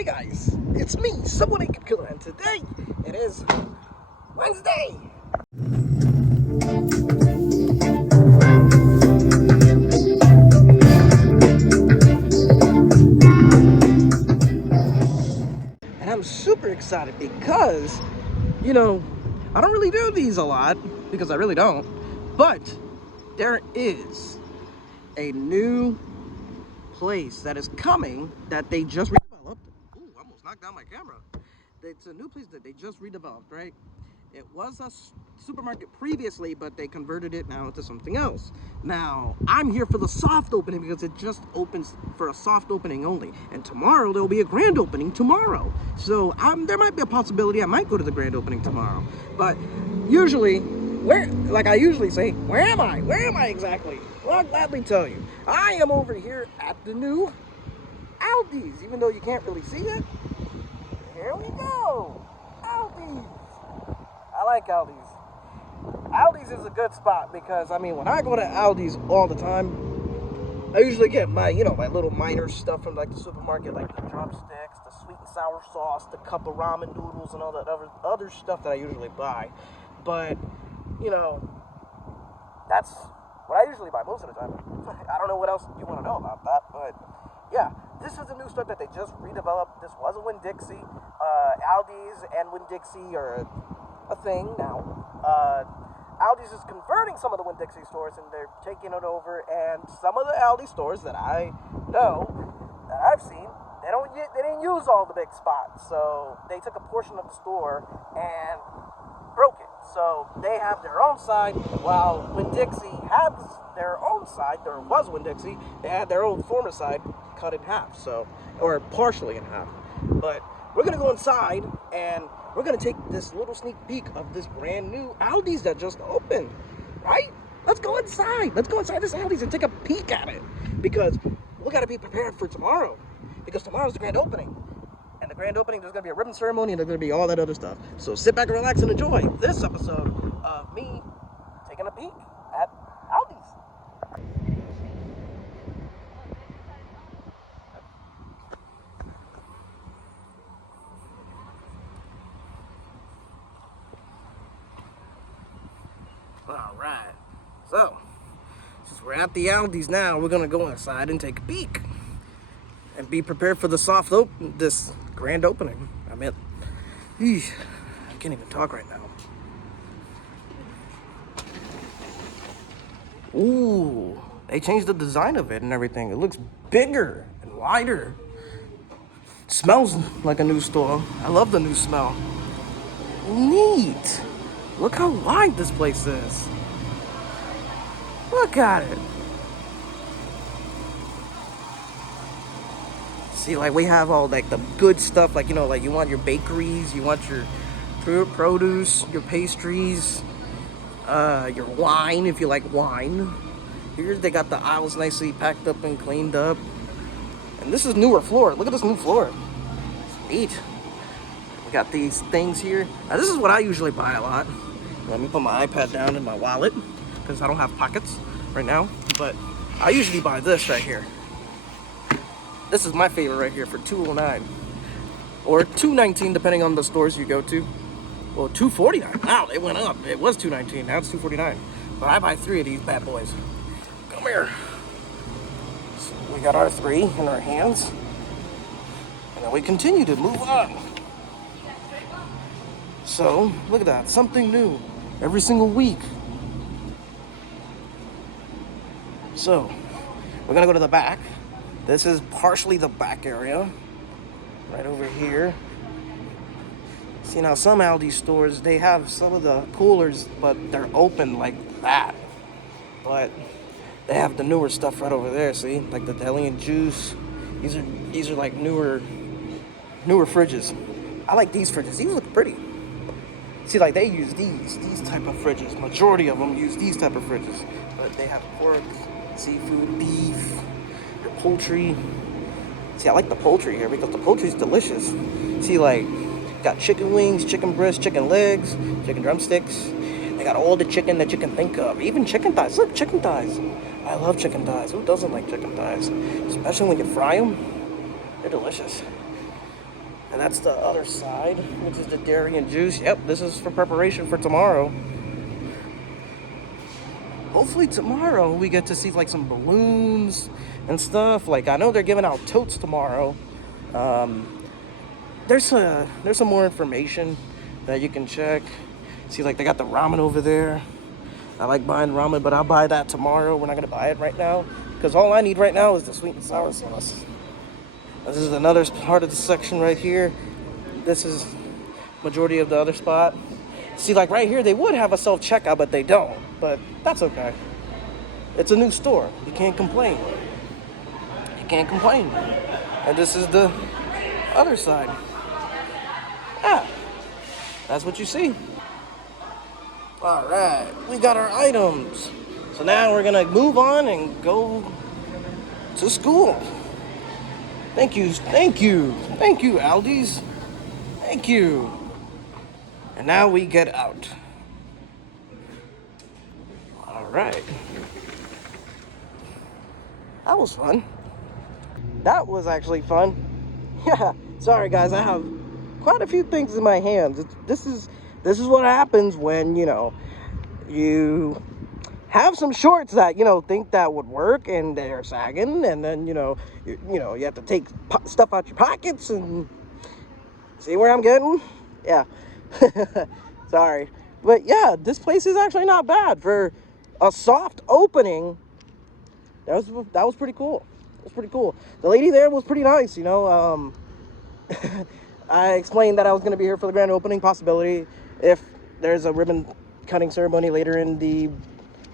Hey guys, it's me, Someone Naked Killer, and today it is Wednesday. And I'm super excited because, I don't really do these a lot because I really don't, but there is a new place that is coming that they just redeveloped. Ooh, almost knocked down my camera. It's a new place that they just redeveloped, right? It was a supermarket previously, but they converted it now into something else. Now, I'm here for the soft opening because it just opens for a soft opening only. And tomorrow, there'll be a grand opening tomorrow. So there might be a possibility I might go to the grand opening tomorrow. But usually, like I usually say, where am I? Where am I exactly? Well, I'll gladly tell you. I am over here at the new Aldi's, even though you can't really see it. Here we go. Aldi's. I like Aldi's. Aldi's is a good spot because, I mean, when I go to Aldi's all the time, I usually get my, my little minor stuff from, like, the supermarket, like the drumsticks, the sweet and sour sauce, the cup of ramen noodles, and all that other stuff that I usually buy. But, that's what I usually buy most of the time. I don't know what else you want to know about that, but, yeah. This is a new store that they just redeveloped. This was a Winn Dixie. Aldi's and Winn Dixie are a thing now. Aldi's is converting some of the Winn Dixie stores and they're taking it over, and some of the Aldi stores that I know, that I've seen, they didn't use all the big spots, so they took a portion of the store and broke it. So they have their own side, while Winn Dixie has their own side. There was Winn Dixie, they had their own former side cut in half, or partially in half. But we're gonna go inside and we're gonna take this little sneak peek of this brand new Aldi's that just opened, right? Let's go inside. Let's go inside this Aldi's and take a peek at it, because we gotta be prepared for tomorrow, because tomorrow's the grand opening. And the grand opening, there's gonna be a ribbon ceremony and there's gonna be all that other stuff. So sit back and relax and enjoy this episode of me taking a peek at Aldi's. All right, so since we're at the Aldi's now, we're gonna go inside and take a peek and be prepared for the this grand opening. I can't even talk right now. Ooh, they changed the design of it and everything. It looks bigger and wider. It smells like a new store. I love the new smell. Neat. Look how wide this place is. Look at it. See, like, we have all, like, the good stuff, like, like you want your bakeries, you want your produce, your pastries, your wine, if you like wine. Here they got the aisles nicely packed up and cleaned up. And this is newer floor. Look at this new floor. It's neat. We got these things here. Now, this is what I usually buy a lot. Let me put my iPad down in my wallet because I don't have pockets right now. But I usually buy this right here. This is my favorite right here for $2.09 or $2.19 depending on the stores you go to. Well, $2.49. Wow, they went up. It was $2.19. Now it's $2.49. But I buy 3 of these bad boys. Come here. So we got our 3 in our hands, and then we continue to move on. So look at that, something new every single week. So we're gonna go to the back. This is partially the back area, right over here. See, now some Aldi stores, they have some of the coolers, but they're open like that. But they have the newer stuff right over there, see? Like the deli and juice. These are like newer fridges. I like these fridges, these look pretty. See, like they use these type of fridges. Majority of them use these type of fridges. But they have pork, seafood, beef, poultry. See, I like the poultry here because the poultry is delicious. See, like, got chicken wings, chicken breasts, chicken legs, chicken drumsticks. They got all the chicken that you can think of. Even chicken thighs. Look, chicken thighs. I love chicken thighs. Who doesn't like chicken thighs? Especially when you fry them. They're delicious. And that's the other side, which is the dairy and juice. Yep, this is for preparation for tomorrow. Hopefully tomorrow we get to see like some balloons and stuff. Like I know they're giving out totes tomorrow. There's some more information that you can check. See, like they got the ramen over there. I like buying ramen, but I'll buy that tomorrow. We're not gonna buy it right now because all I need right now is the sweet and sour sauce. This is another part of the section right here. This is majority of the other spot. See, like right here, they would have a self-checkout, but they don't. But that's okay. It's a new store. You can't complain. You can't complain. And this is the other side. Yeah, that's what you see. All right, we got our items. So now we're gonna move on and go to school. Thank you, Aldi's. Thank you. And now we get out. All right. That was fun. That was actually fun. Yeah, sorry guys, I have quite a few things in my hands. This is what happens when, you know, you have some shorts that, you know, think that would work and they're sagging, and then, you have to take stuff out your pockets and see where I'm getting. Yeah. Sorry. But yeah, this place is actually not bad for a soft opening. That was pretty cool. It was pretty cool. The lady there was pretty nice, you know. I explained that I was going to be here for the grand opening possibility. If there's a ribbon cutting ceremony later in the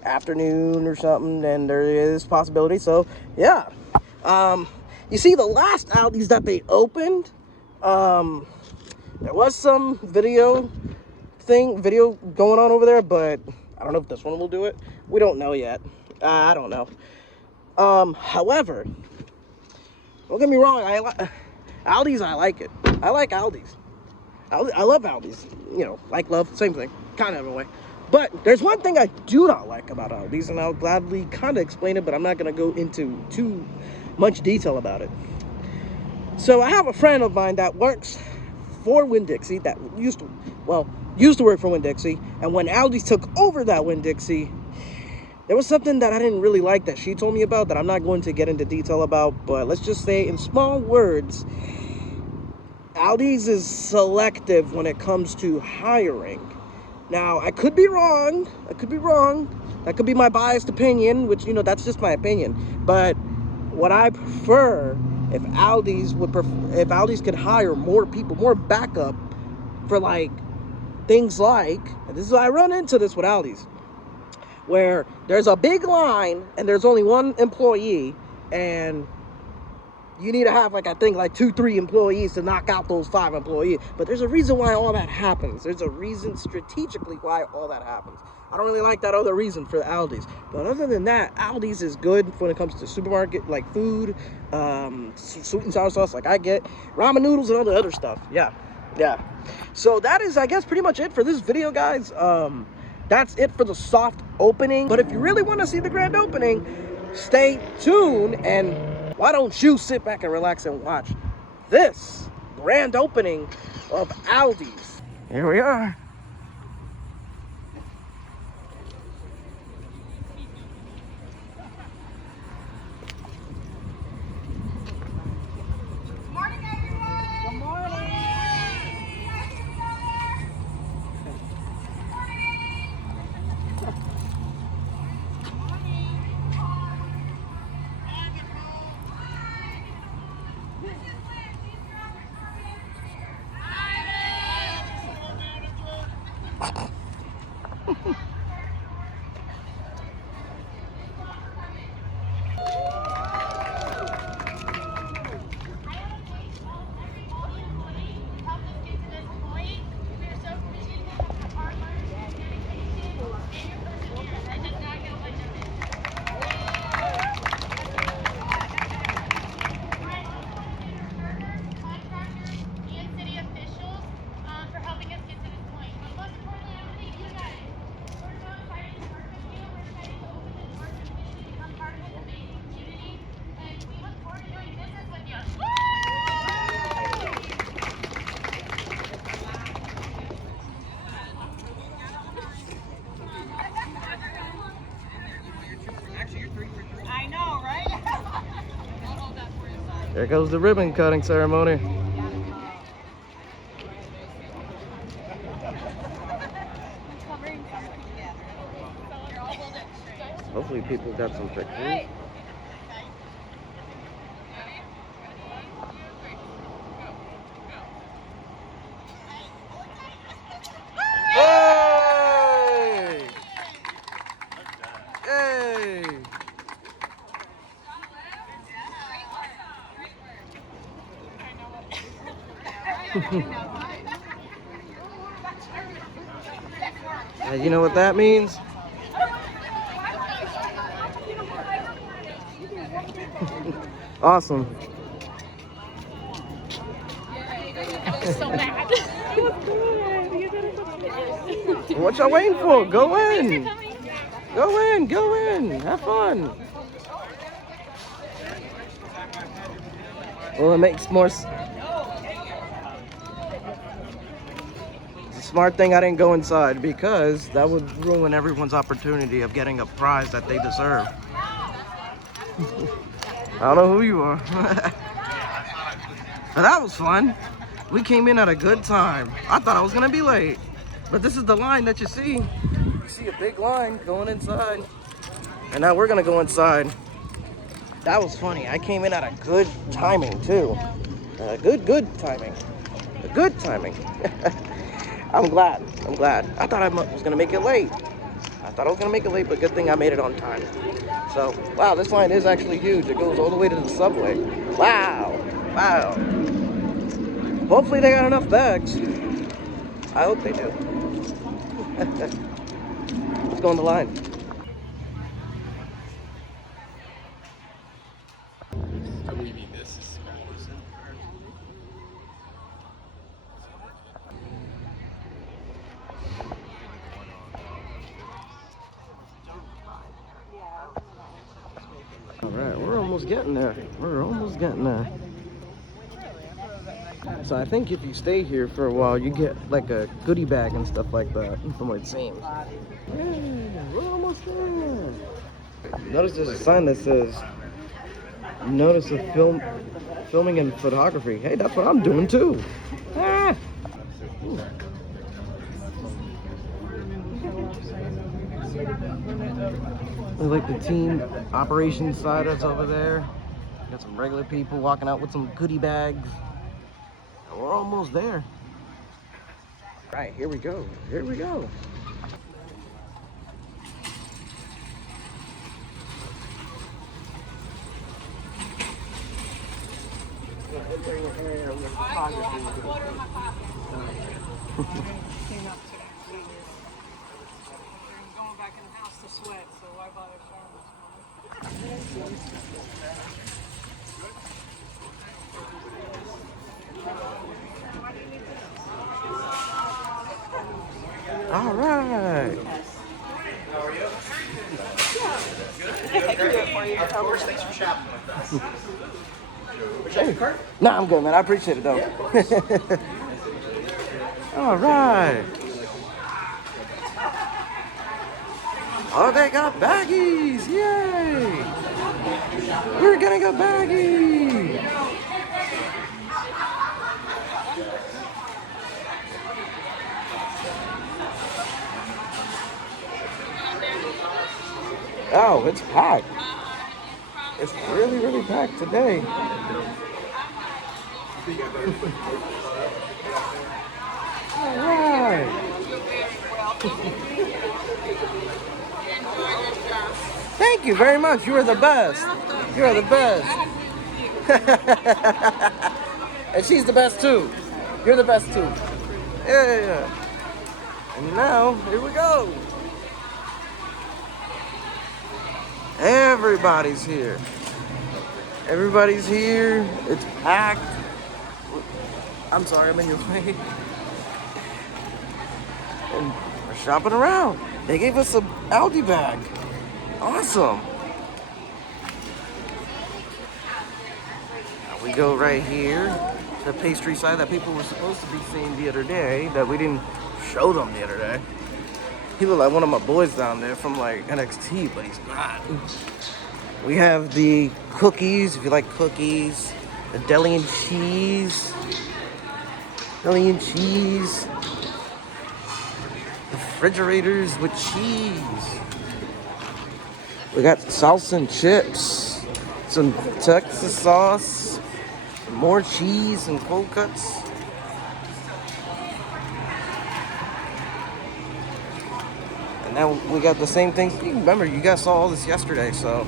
afternoon or something, then there is possibility. So yeah, you see the last Aldi's that they opened, there was some video going on over there, but I don't know if this one will do it. We don't know yet. I don't know. However, don't get me wrong, Aldi's, I like it. I like Aldi's. I love Aldi's. You know, like love, same thing, kind of in a way. But there's one thing I do not like about Aldi's, and I'll gladly kind of explain it, but I'm not going to go into too much detail about it. So I have a friend of mine that works for Winn Dixie, that used to work for Winn Dixie, and when Aldi's took over that Winn Dixie, there was something that I didn't really like that she told me about that I'm not going to get into detail about, but let's just say in small words, Aldi's is selective when it comes to hiring. Now, I could be wrong. That could be my biased opinion, which, you know, that's just my opinion. But what I prefer, if Aldi's could hire more people, more backup for like things like, and this is, I run into this with Aldi's, where there's a big line and there's only one employee, and you need to have, like, I think, like 2-3 employees to knock out those 5 employees. But there's a reason why all that happens. There's a reason strategically why all that happens. I don't really like that other reason for the Aldi's. But other than that, Aldi's is good when it comes to supermarket, like food, sweet and sour sauce, like I get, ramen noodles and all the other stuff. Yeah. So that is, I guess, pretty much it for this video, guys. That's it for the soft opening. But if you really want to see the grand opening, stay tuned, and why don't you sit back and relax and watch this grand opening of Aldi's. Here we are. Good morning, everyone. Good morning. There goes the ribbon cutting ceremony. Hopefully people got some pictures. Hey! Hey! You know what that means? Awesome. I'm so mad. What y'all waiting for? Go in. Go in. Go in. Have fun. Well, it makes more. It's a smart thing I didn't go inside because that would ruin everyone's opportunity of getting a prize that they deserve. I don't know who you are. But that was fun. We came in at a good time. I thought I was gonna be late. But this is the line that you see. You see a big line going inside. And now we're gonna go inside. That was funny. I came in at a good timing too. Good timing. A good timing. I'm glad. I thought I was gonna make it late. But good thing I made it on time. So, wow, this line is actually huge. It goes all the way to the subway. Wow. Hopefully they got enough bags. I hope they do. Let's go on the line. All right, we're almost getting there. So I think if you stay here for a while, you get like a goodie bag and stuff like that, from what it seems. Yeah, we're almost there. Notice there's a sign that says, notice of filming and photography. Hey, that's what I'm doing too. Ah. Like the team operations side is over there. Got some regular people walking out with some goodie bags. We're almost there. All right, here we go. All right. How are you? Of course, thanks for shopping with us. Would you like a cart? Nah, I'm good, man. I appreciate it, though. All right. Oh, they got baggies. Yay. We're getting a baggie. Oh, it's packed. It's really packed today. All right. Thank you very much. You are the best. You are the best. And she's the best too. You're the best too. Yeah. And now, here we go. Everybody's here. It's packed. I'm sorry, I'm in your way. And we're shopping around. They gave us an Aldi bag. Awesome. Now we go right here, the pastry side that people were supposed to be seeing the other day, that we didn't show them the other day. He looked like one of my boys down there from like NXT, but he's not. We have the cookies, if you like cookies. The deli and cheese. Deli and cheese. Refrigerators with cheese. We got salsa and chips. Some Texas sauce. Some more cheese and cold cuts. And now we got the same things. You remember, you guys saw all this yesterday, so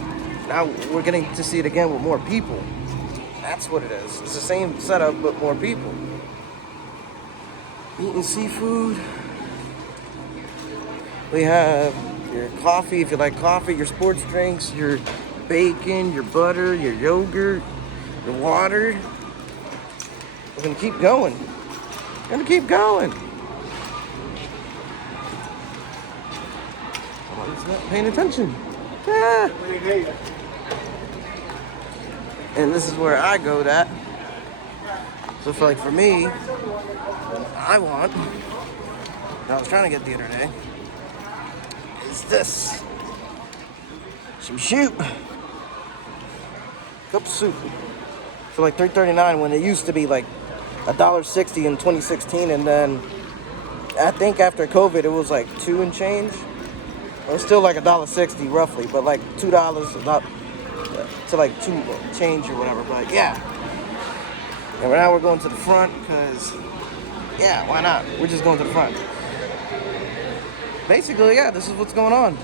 now we're getting to see it again with more people. That's what it is. It's the same setup, but more people. Meat and seafood. We have your coffee, if you like coffee, your sports drinks, your bacon, your butter, your yogurt, your water. We're gonna keep going. We're gonna keep going. Someone's not paying attention. Ah. And this is where I go at. So for me, I want, and I was trying to get the other day, is this. Some soup. Cup of soup. For like $3.39 when it used to be like $1.60 in 2016, and then I think after COVID it was like $2 and change. It was still like $1.60 roughly, but like $2 about to like $2 change or whatever. But yeah. And now we're going to the front because, yeah, why not? We're just going to the front. Basically, yeah, this is what's going on.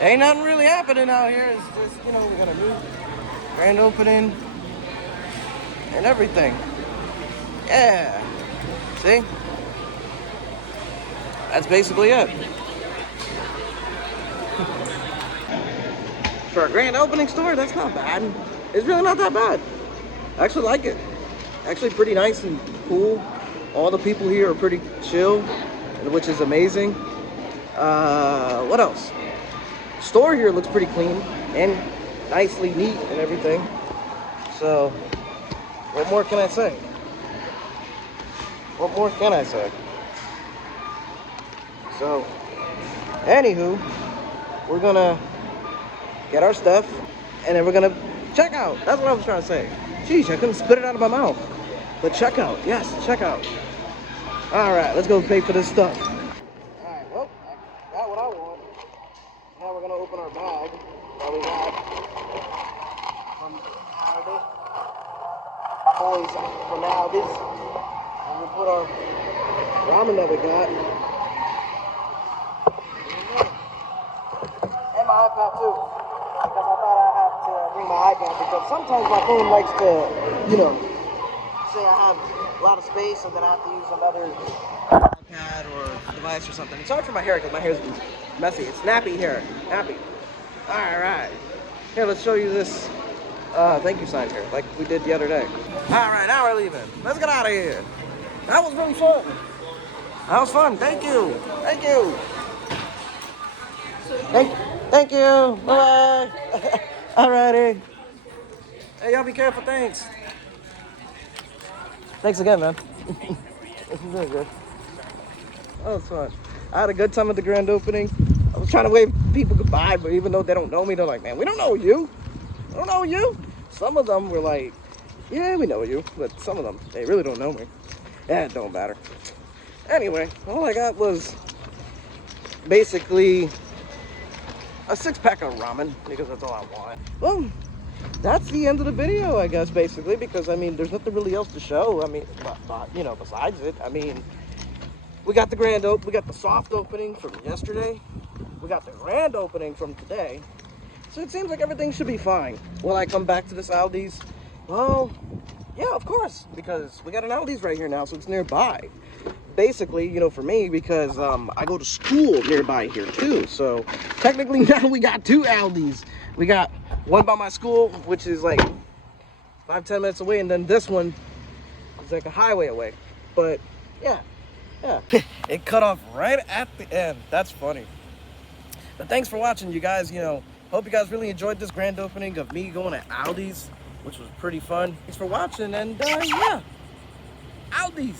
Ain't nothing really happening out here. It's just, you know, we got a new grand opening and everything. Yeah. See? That's basically it. For a grand opening store, that's not bad. It's really not that bad. I actually like it. Actually pretty nice and cool. All the people here are pretty chill, which is amazing. What else? Store here looks pretty clean and nicely neat and everything. So, what more can I say? What more can I say? So, anywho, we're gonna get our stuff and then we're gonna check out. That's what I was trying to say. Jeez, I couldn't spit it out of my mouth. But check out, yes, check out. All right, let's go pay for this stuff. All right, well, I got what I want. Now we're gonna open our bag that we got from Aldi. Boys from Aldi's. And we'll put our ramen that we got. And my iPad too. Because I thought I had to bring my iPad because sometimes my phone likes to, you know, say I have a lot of space and then I have to use another iPad or device or something. Sorry for my hair because my hair's messy. It's nappy hair. Nappy. Alright. Here, let's show you this thank you sign here, like we did the other day. Alright, now we're leaving. Let's get out of here. That was really fun. That was fun. Thank you. Thank you. Thank you. Bye-bye. Alrighty. Hey, y'all be careful. Thanks. Thanks again, man. This is really good. Oh, it's fun. I had a good time at the grand opening. I was trying to wave people goodbye, but even though they don't know me, they're like, man, we don't know you. We don't know you. Some of them were like, yeah, we know you. But some of them, they really don't know me. Yeah, it don't matter. Anyway, all I got was basically a 6-pack of ramen because that's all I want. Well, that's the end of the video, I guess, basically, because, I mean, there's nothing really else to show. I mean, you know, besides it. I mean, we got the grand opening, we got the soft opening from yesterday. We got the grand opening from today. So it seems like everything should be fine. Will I come back to this Aldi's? Well, yeah, of course, because we got an Aldi's right here now, so it's nearby. Basically, you know, for me, because I go to school nearby here too. So technically now we got 2 Aldi's. We got one by my school, which is like 5-10 minutes away, and then this one is like a highway away. But yeah. It cut off right at the end. That's funny. But thanks for watching, you guys. You know, hope you guys really enjoyed this grand opening of me going to Aldi's, which was pretty fun. Thanks for watching, and yeah, Aldi's.